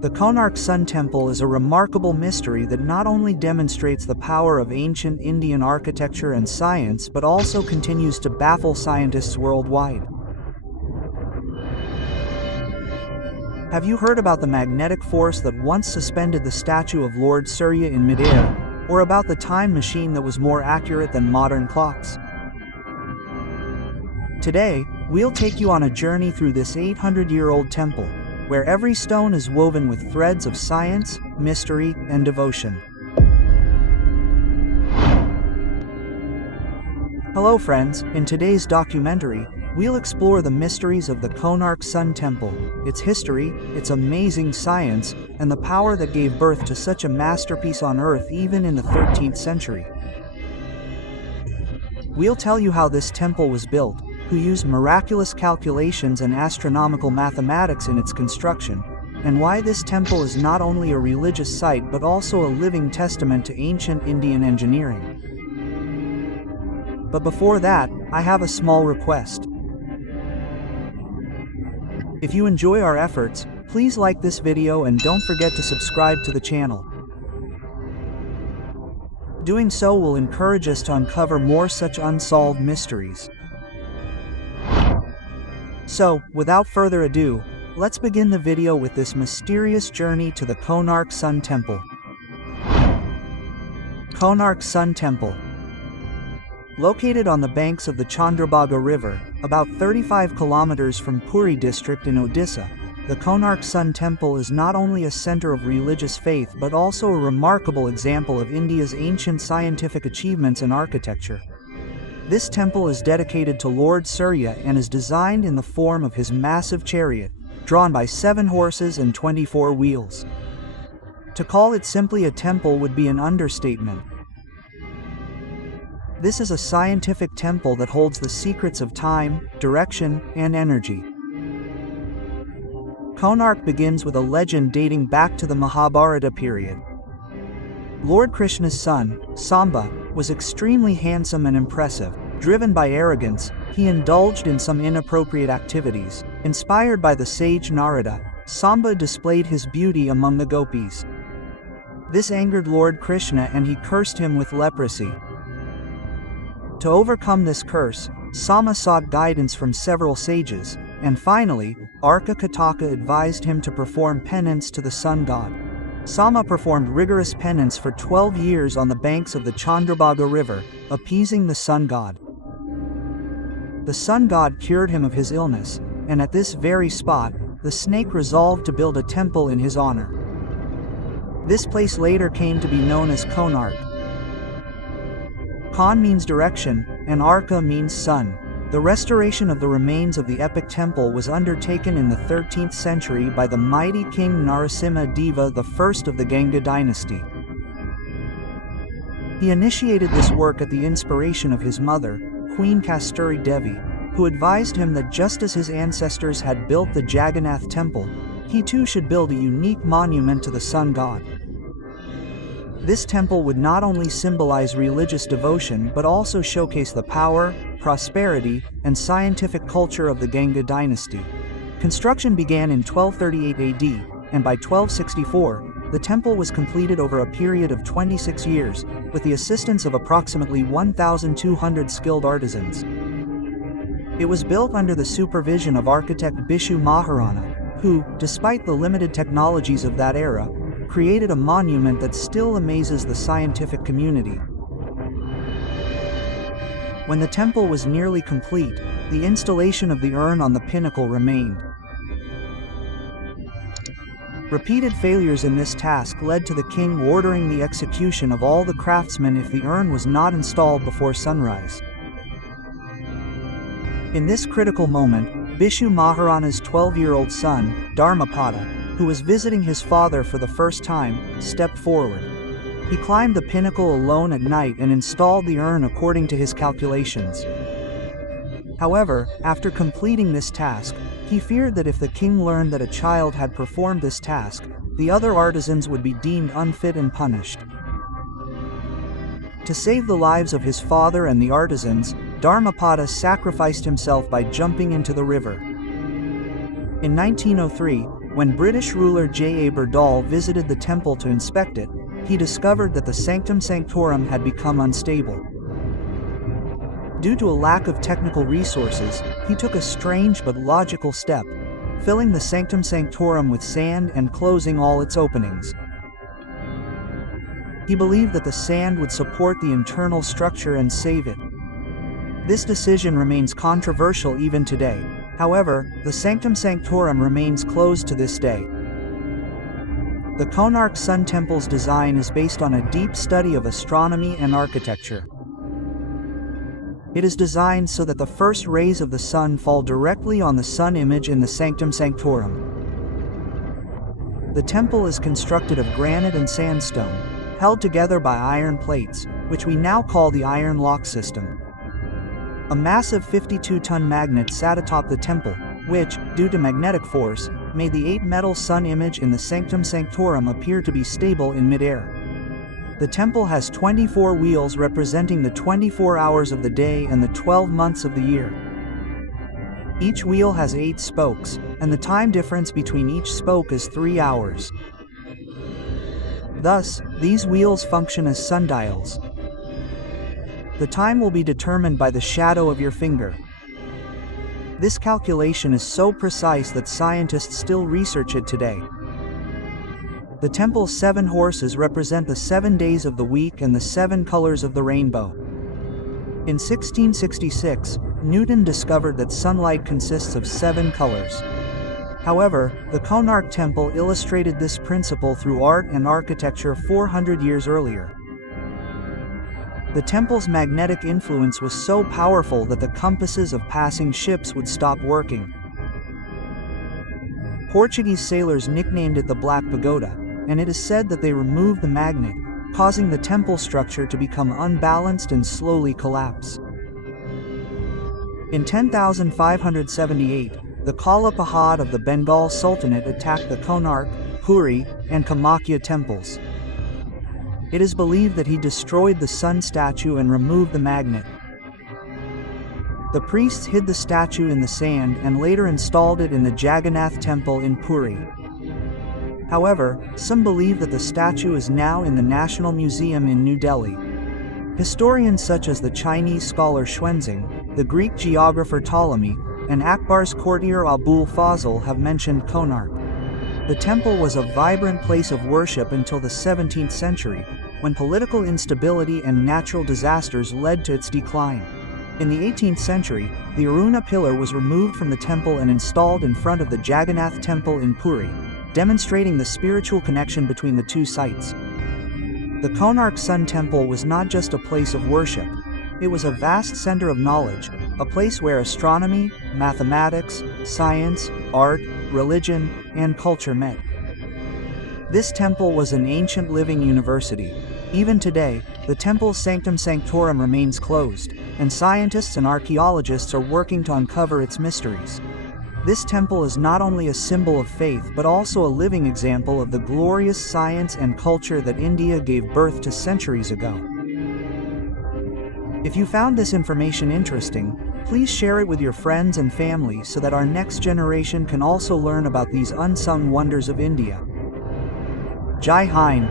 The Konark Sun Temple is a remarkable mystery that not only demonstrates the power of ancient Indian architecture and science but also continues to baffle scientists worldwide. Have you heard about the magnetic force that once suspended the statue of Lord Surya in midair, or about the time machine that was more accurate than modern clocks? Today, we'll take you on a journey through this 800-year-old temple, where every stone is woven with threads of science, mystery, and devotion. Hello friends, in today's documentary, we'll explore the mysteries of the Konark Sun Temple, its history, its amazing science, and the power that gave birth to such a masterpiece on Earth even in the 13th century. We'll tell you how this temple was built, who used miraculous calculations and astronomical mathematics in its construction, and why this temple is not only a religious site but also a living testament to ancient Indian engineering. But before that, I have a small request. If you enjoy our efforts, please like this video and don't forget to subscribe to the channel. Doing so will encourage us to uncover more such unsolved mysteries. So, without further ado, let's begin the video with this mysterious journey to the Konark Sun Temple. Konark Sun Temple. Located on the banks of the Chandrabhaga River, about 35 kilometers from Puri district in Odisha, the Konark Sun Temple is not only a center of religious faith but also a remarkable example of India's ancient scientific achievements in architecture. This temple is dedicated to Lord Surya and is designed in the form of his massive chariot, drawn by 7 horses and 24 wheels. To call it simply a temple would be an understatement. This is a scientific temple that holds the secrets of time, direction, and energy. Konark begins with a legend dating back to the Mahabharata period. Lord Krishna's son, Samba, was extremely handsome and impressive. Driven by arrogance, he indulged in some inappropriate activities. Inspired by the sage Narada, Samba displayed his beauty among the gopis. This angered Lord Krishna and he cursed him with leprosy. To overcome this curse, Samba sought guidance from several sages, and finally, Arka Kataka advised him to perform penance to the sun god. Samba performed rigorous penance for 12 years on the banks of the Chandrabhaga River, appeasing the sun god. The sun god cured him of his illness, and at this very spot, the snake resolved to build a temple in his honor. This place later came to be known as Konark. Kon means direction, and Arka means sun. The restoration of the remains of the epic temple was undertaken in the 13th century by the mighty King Narasimha Deva I of the Ganga dynasty. He initiated this work at the inspiration of his mother, Queen Kasturi Devi, who advised him that just as his ancestors had built the Jagannath temple, he too should build a unique monument to the sun god. This temple would not only symbolize religious devotion but also showcase the power, prosperity, and scientific culture of the Ganga dynasty. Construction began in 1238 AD, and by 1264, the temple was completed over a period of 26 years, with the assistance of approximately 1,200 skilled artisans. It was built under the supervision of architect Bishu Maharana, who, despite the limited technologies of that era, created a monument that still amazes the scientific community. When the temple was nearly complete, the installation of the urn on the pinnacle remained. Repeated failures in this task led to the king ordering the execution of all the craftsmen if the urn was not installed before sunrise. In this critical moment, Bishu Maharana's 12-year-old son, Dharmapada, who was visiting his father for the first time, stepped forward. He climbed the pinnacle alone at night and installed the urn according to his calculations. However, after completing this task, he feared that if the king learned that a child had performed this task, the other artisans would be deemed unfit and punished. To save the lives of his father and the artisans, Dharmapada sacrificed himself by jumping into the river. In 1903, When British ruler J. Berdal visited the temple to inspect it, he discovered that the Sanctum Sanctorum had become unstable. Due to a lack of technical resources, he took a strange but logical step, filling the Sanctum Sanctorum with sand and closing all its openings. He believed that the sand would support the internal structure and save it. This decision remains controversial even today. However, the Sanctum Sanctorum remains closed to this day. The Konark Sun Temple's design is based on a deep study of astronomy and architecture. It is designed so that the first rays of the sun fall directly on the sun image in the Sanctum Sanctorum. The temple is constructed of granite and sandstone, held together by iron plates, which we now call the iron lock system. A massive 52-ton magnet sat atop the temple, which, due to magnetic force, made the 8-metal sun image in the Sanctum Sanctorum appear to be stable in mid-air. The temple has 24 wheels representing the 24 hours of the day and the 12 months of the year. Each wheel has 8 spokes, and the time difference between each spoke is 3 hours. Thus, these wheels function as sundials. The time will be determined by the shadow of your finger. This calculation is so precise that scientists still research it today. The temple's 7 horses represent the 7 days of the week and the 7 colors of the rainbow. In 1666, Newton discovered that sunlight consists of 7 colors. However, the Konark Temple illustrated this principle through art and architecture 400 years earlier. The temple's magnetic influence was so powerful that the compasses of passing ships would stop working. Portuguese sailors nicknamed it the Black Pagoda, and it is said that they removed the magnet, causing the temple structure to become unbalanced and slowly collapse. In 10,578, the Kala Pahad of the Bengal Sultanate attacked the Konark, Puri, and Kamakya temples. It is believed that he destroyed the sun statue and removed the magnet. The priests hid the statue in the sand and later installed it in the Jagannath Temple in Puri. However, some believe that the statue is now in the National Museum in New Delhi. Historians such as the Chinese scholar Xuanzang, the Greek geographer Ptolemy, and Akbar's courtier Abul Fazl have mentioned Konark. The temple was a vibrant place of worship until the 17th century, when political instability and natural disasters led to its decline. In the 18th century, the Aruna pillar was removed from the temple and installed in front of the Jagannath Temple in Puri, demonstrating the spiritual connection between the two sites. The Konark Sun Temple was not just a place of worship. It was a vast center of knowledge, a place where astronomy, mathematics, science, art, religion, and culture met. This temple was an ancient living university. Even today, the temple's Sanctum Sanctorum remains closed, and scientists and archaeologists are working to uncover its mysteries. This temple is not only a symbol of faith but also a living example of the glorious science and culture that India gave birth to centuries ago. If you found this information interesting, please share it with your friends and family so that our next generation can also learn about these unsung wonders of India. Jai Hind.